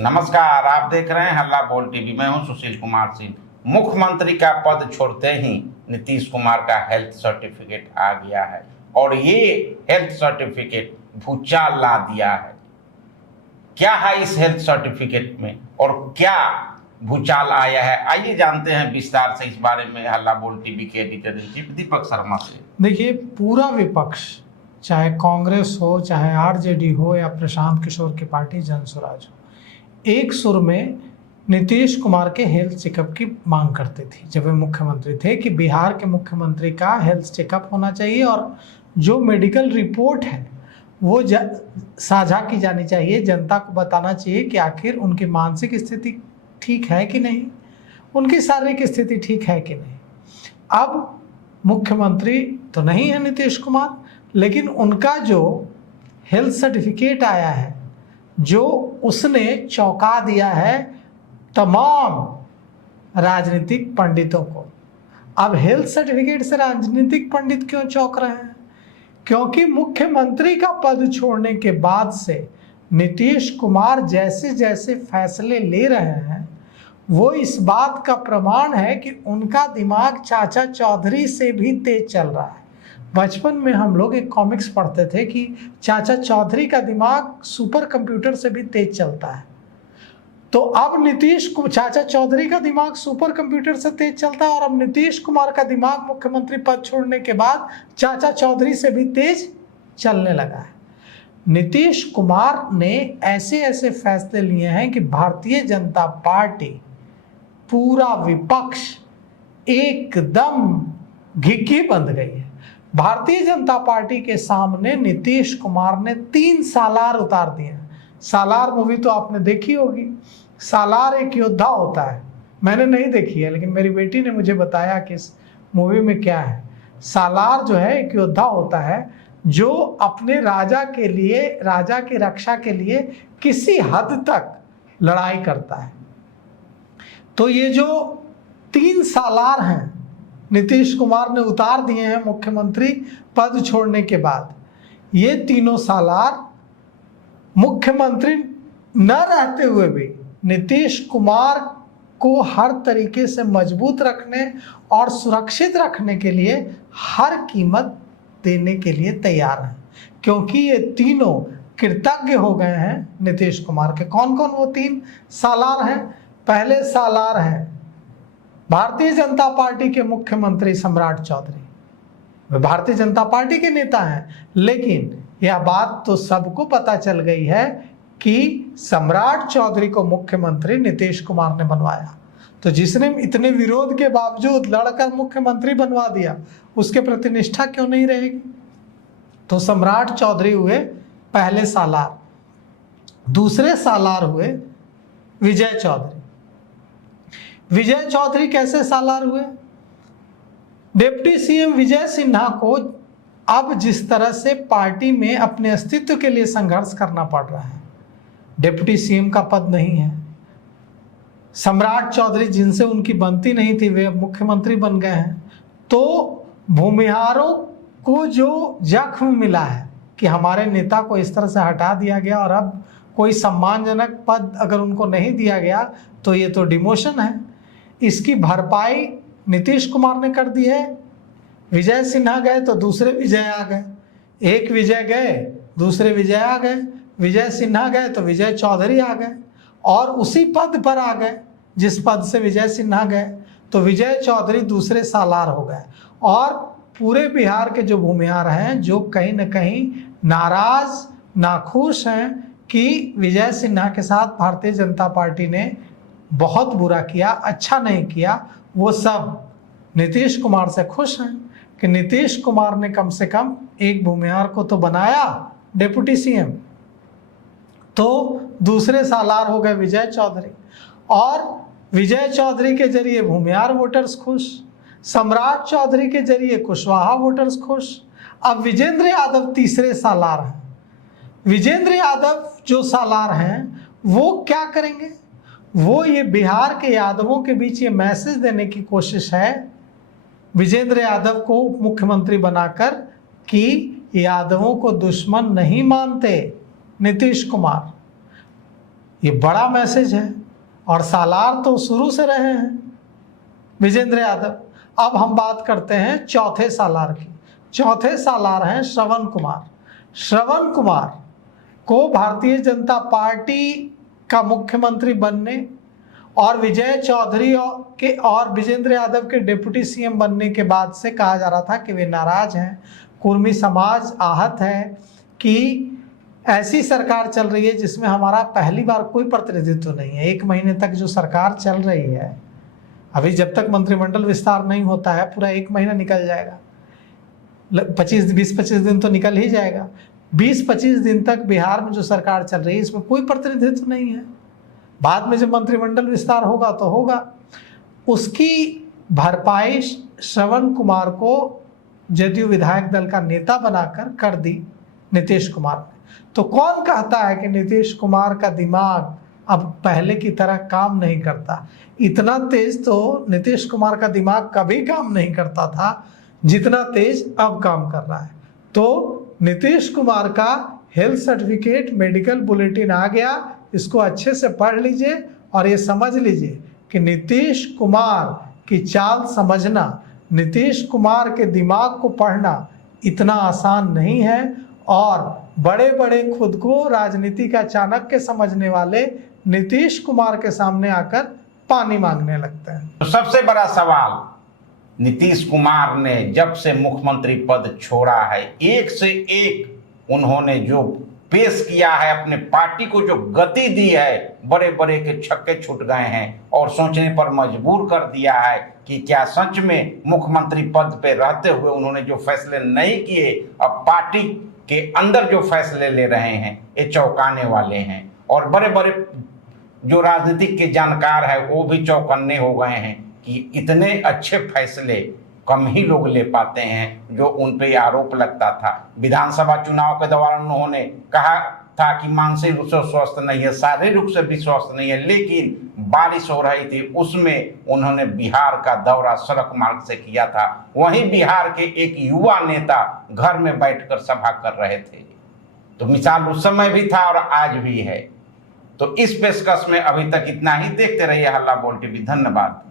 नमस्कार, आप देख रहे हैं हल्ला बोल टीवी। मैं हूं सुशील कुमार सिंह। मुख्यमंत्री का पद छोड़ते ही नीतीश कुमार का हेल्थ सर्टिफिकेट आ गया है और ये हेल्थ सर्टिफिकेट भूचाल ला दिया है। क्या है इस हेल्थ सर्टिफिकेट में और क्या भूचाल आया है, आइए जानते हैं विस्तार से इस बारे में हल्ला बोल टीवी के editor in chief Deepak Sharma से। देखिए, पूरा विपक्ष, चाहे कांग्रेस हो, चाहे आरजेडी हो या प्रशांत किशोर की पार्टी जनसुराज हो, एक सुर में नीतीश कुमार के हेल्थ चेकअप की मांग करते थे जब वे मुख्यमंत्री थे कि बिहार के मुख्यमंत्री का हेल्थ चेकअप होना चाहिए और जो मेडिकल रिपोर्ट है वो साझा की जानी चाहिए। जनता को बताना चाहिए कि आखिर उनकी मानसिक स्थिति ठीक है कि नहीं, उनकी शारीरिक स्थिति ठीक है कि नहीं। अब मुख्यमंत्री तो नहीं है नीतीश कुमार, लेकिन उनका जो हेल्थ सर्टिफिकेट आया है, जो उसने चौंका दिया है तमाम राजनीतिक पंडितों को। अब हेल्थ सर्टिफिकेट से राजनीतिक पंडित क्यों चौंक रहे हैं? क्योंकि मुख्यमंत्री का पद छोड़ने के बाद से नीतीश कुमार जैसे जैसे फैसले ले रहे हैं वो इस बात का प्रमाण है कि उनका दिमाग चाचा चौधरी से भी तेज चल रहा है। बचपन में हम लोग एक कॉमिक्स पढ़ते थे कि चाचा चौधरी का दिमाग सुपर कंप्यूटर से भी तेज चलता है। तो अब चाचा चौधरी का दिमाग सुपर कंप्यूटर से तेज चलता है और अब नीतीश कुमार का दिमाग मुख्यमंत्री पद छोड़ने के बाद चाचा चौधरी से भी तेज चलने लगा है। नीतीश कुमार ने ऐसे ऐसे फैसले लिए हैं कि भारतीय जनता पार्टी, पूरा विपक्ष एकदम घिघी बंध गई है। भारतीय जनता पार्टी के सामने नीतीश कुमार ने 3 सालार उतार दिए हैं। सालार मूवी तो आपने देखी होगी। सालार एक योद्धा होता है, मैंने नहीं देखी है लेकिन मेरी बेटी ने मुझे बताया कि इस मूवी में क्या है। सालार जो है एक योद्धा होता है जो अपने राजा के लिए, राजा की रक्षा के लिए किसी हद तक लड़ाई करता है। तो ये जो 3 सालार हैं नीतीश कुमार ने उतार दिए हैं मुख्यमंत्री पद छोड़ने के बाद, ये तीनों सालार मुख्यमंत्री न रहते हुए भी नीतीश कुमार को हर तरीके से मजबूत रखने और सुरक्षित रखने के लिए हर कीमत देने के लिए तैयार हैं, क्योंकि ये तीनों कृतज्ञ हो गए हैं नीतीश कुमार के। कौन कौन वो 3 सालार हैं? पहले सालार हैं भारतीय जनता पार्टी के मुख्यमंत्री सम्राट चौधरी। वे भारतीय जनता पार्टी के नेता हैं, लेकिन यह बात तो सबको पता चल गई है कि सम्राट चौधरी को मुख्यमंत्री नीतीश कुमार ने बनवाया। तो जिसने इतने विरोध के बावजूद लड़कर मुख्यमंत्री बनवा दिया, उसके प्रति निष्ठा क्यों नहीं रहेगी? तो सम्राट चौधरी हुए पहले सालार। दूसरे सालार हुए विजय चौधरी। विजय चौधरी कैसे सालार हुए? डिप्टी सीएम विजय सिन्हा को अब जिस तरह से पार्टी में अपने अस्तित्व के लिए संघर्ष करना पड़ रहा है, डिप्टी सीएम का पद नहीं है। सम्राट चौधरी जिनसे उनकी बनती नहीं थी, वे अब मुख्यमंत्री बन गए हैं। तो भूमिहारों को जो जख्म मिला है कि हमारे नेता को इस तरह से हटा दिया गया और अब कोई सम्मानजनक पद अगर उनको नहीं दिया गया तो ये तो डिमोशन है, इसकी भरपाई नीतीश कुमार ने कर दी है। विजय सिन्हा गए तो दूसरे विजय आ गए, एक विजय गए दूसरे विजय आ गए, विजय सिन्हा गए तो विजय चौधरी आ गए और उसी पद पर आ गए जिस पद से विजय सिन्हा गए। तो विजय चौधरी दूसरे सालार हो गए और पूरे बिहार के जो भूमिहार हैं, जो कहीं न कहीं नाराज नाखुश हैं कि विजय सिन्हा के साथ भारतीय जनता पार्टी ने बहुत बुरा किया, अच्छा नहीं किया, वो सब नीतीश कुमार से खुश हैं कि नीतीश कुमार ने कम से कम एक भूमिहार को तो बनाया डिप्टी सीएम। तो दूसरे सालार हो गए विजय चौधरी और विजय चौधरी के जरिए भूमिहार वोटर्स खुश, सम्राट चौधरी के जरिए कुशवाहा वोटर्स खुश। अब विजेंद्र यादव तीसरे सालार हैं। विजेंद्र यादव जो सालार हैं वो क्या करेंगे? वो ये बिहार के यादवों के बीच ये मैसेज देने की कोशिश है विजेंद्र यादव को मुख्यमंत्री बनाकर कि यादवों को दुश्मन नहीं मानते नीतीश कुमार। ये बड़ा मैसेज है। और सालार तो शुरू से रहे हैं विजेंद्र यादव। अब हम बात करते हैं चौथे सालार की। चौथे सालार हैं श्रवण कुमार। श्रवण कुमार को भारतीय जनता पार्टी का मुख्यमंत्री बनने और विजय चौधरी के और विजेंद्र यादव के डिप्टी सीएम बनने के बाद से कहा जा रहा था कि वे नाराज हैं, कुर्मी समाज आहत है कि ऐसी सरकार चल रही है जिसमें हमारा पहली बार कोई प्रतिनिधित्व नहीं है। 1 महीने तक जो सरकार चल रही है, अभी जब तक मंत्रिमंडल विस्तार नहीं होता है, पूरा 1 महीना निकल जाएगा, 20-25 दिन तो निकल ही जाएगा। 20-25 दिन तक बिहार में जो सरकार चल रही है इसमें कोई प्रतिनिधित्व नहीं है। बाद में जब मंत्रिमंडल विस्तार होगा तो होगा। उसकी भरपाई श्रवण कुमार को जदयू विधायक दल का नेता बनाकर कर दी नीतीश कुमार ने। तो कौन कहता है कि नीतीश कुमार का दिमाग अब पहले की तरह काम नहीं करता? इतना तेज तो नीतीश कुमार का दिमाग कभी काम नहीं करता था जितना तेज अब काम कर रहा है। तो नीतीश कुमार का हेल्थ सर्टिफिकेट मेडिकल बुलेटिन आ गया, इसको अच्छे से पढ़ लीजिए और ये समझ लीजिए कि नीतीश कुमार की चाल समझना, नीतीश कुमार के दिमाग को पढ़ना इतना आसान नहीं है। और बड़े बड़े खुद को राजनीति का चाणक्य समझने वाले नीतीश कुमार के सामने आकर पानी मांगने लगते हैं। तो सबसे बड़ा सवाल, नीतीश कुमार ने जब से मुख्यमंत्री पद छोड़ा है, एक से एक उन्होंने जो पेश किया है, अपने पार्टी को जो गति दी है, बड़े बड़े के छक्के छूट गए हैं और सोचने पर मजबूर कर दिया है कि क्या सच में मुख्यमंत्री पद पे रहते हुए उन्होंने जो फैसले नहीं किए, अब पार्टी के अंदर जो फैसले ले रहे हैं ये चौंकाने वाले हैं। और बड़े बड़े जो राजनीतिक के जानकार है वो भी चौकन्ने हो गए हैं कि इतने अच्छे फैसले कम ही लोग ले पाते हैं जो उन पे आरोप लगता था। विधानसभा चुनाव के दौरान उन्होंने कहा था कि मानसिक रूप से स्वस्थ नहीं है, शारीरिक रूप से भी स्वस्थ नहीं है, लेकिन बारिश हो रही थी उसमें उन्होंने बिहार का दौरा सड़क मार्ग से किया था। वहीं बिहार के एक युवा नेता घर में बैठकर सभा कर रहे थे। तो मिसाल उस समय भी था और आज भी है। तो इस पेशकश में अभी तक इतना ही। देखते रहिए हल्ला बोल टीवी। धन्यवाद।